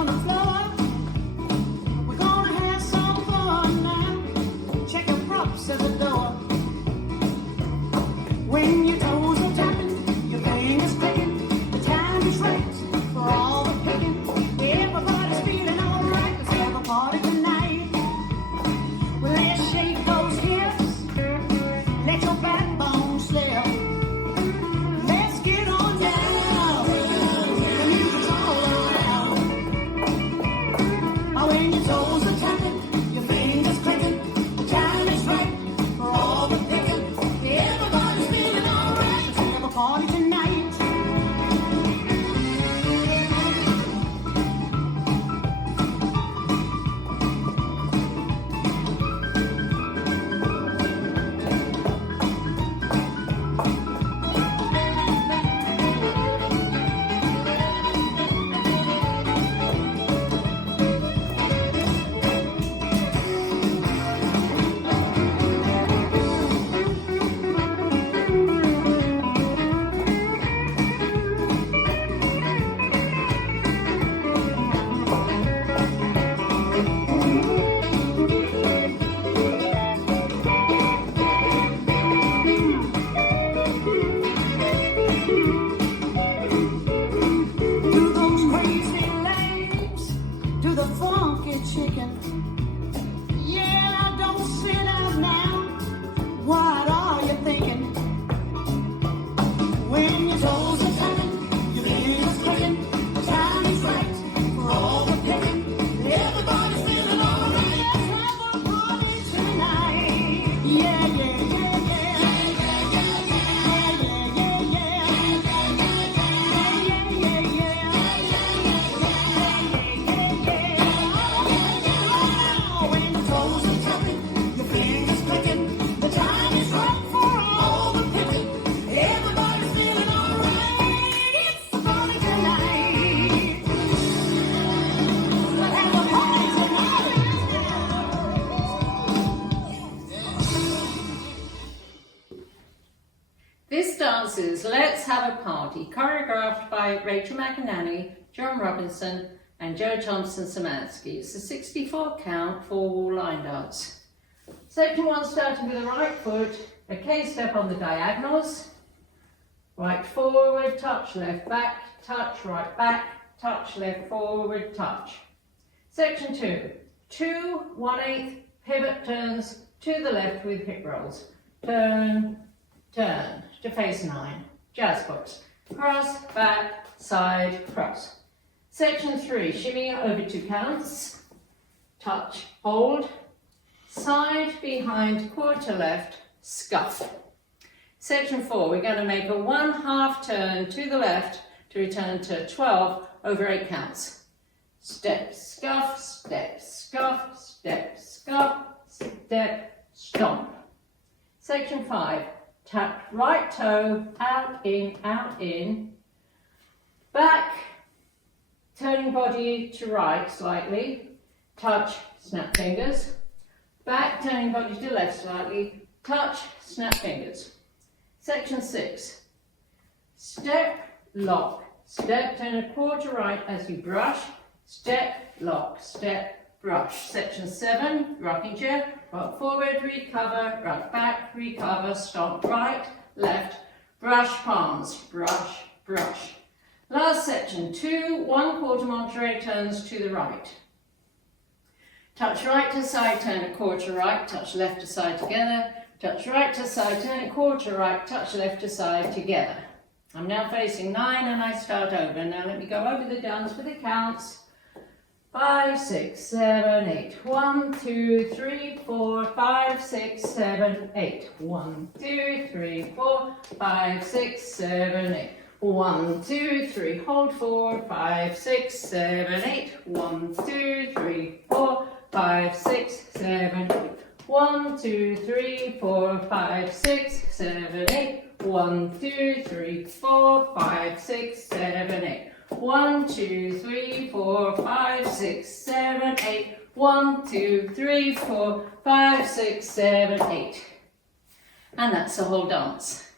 on the floor. We're gonna have some fun now. Check your props at the door. When your toes are tapping, your fingers clicking, the time is right for all the picking. Everybody's feeling alright. Let's have a party tonight. Well, let's shake those hips. Let your backbone slip. Let's get on down. The music's all around. Oh, when your toes are tapping, your fingers clicking, the time is right for all the picking. Everybody's feeling alright. Let's have a party tonight. To those crazy legs, to the funky chicken. Yeah, don't sit out now. What are you thinking? When your toes are tapping, your fingers clicking, the time is right for all the picking. Everybody's feeling alright. Let's have a party tonight. Yeah, yeah, yeah, yeah. When your toes are tapping, your fingers clicking, the time is right for all the picking. Everybody's feeling alright. It's a party tonight. Let's have a party tonight. This dance is Let's Have a Party, choreographed by Rachel McInerney, John Robinson and Joe Thompson-Samansky. It's a 64 count, 4-wall line dance. Section 1 starting with the right foot, a K-step on the diagonals, right forward, touch, left back, touch, right back, touch, left forward, touch. Section 2, 2 1/8 pivot turns to the left with hip rolls. Turn, turn to face 9, jazz box. Cross, back, side, cross. Section 3, shimmy over 2 counts. Touch, hold. Side, behind, quarter left, scuff. Section 4, we're going to make a 1/2 turn to the left to return to 12 over 8 counts. Step, scuff, step, scuff, step, scuff, step, stomp. Section 5, tap right toe, out, in, back, turning body to right slightly, touch, snap fingers, back, turning body to left slightly, touch, snap fingers. Section 6, step, lock, step, turn a quarter right as you brush, step, lock, step, brush. Section 7, rocking chair, rock forward, recover, rock back, recover, stomp right, left, brush palms, brush, brush. Last section, 2 1/4 Monterey turns to the right. Touch right to side, turn a quarter right, touch left to side together, touch right to side, turn a quarter right, touch left to side together. I'm now facing 9 and I start over. Now let me go over the dance for the counts. 5, 6, 7, 8. 1, 2, 3, 4, 5, 6, 7, 8. 1, 2, 3, 4, 5, 6, 7, 8. 1, 2, 3, hold 4, 5, 6, 7, 8. 1, 2, 3, 4, 5, 6, 7, 8. 1, 2, 3, 4, 5, 6, 7, 8. 1, 2, 3, 4, 5, 6, 7, 8. 1, 2, 3, 4, 5, 6, 7, 8. 1, 2, 3, 4, 5, 6, 7, 8. And that's the whole dance.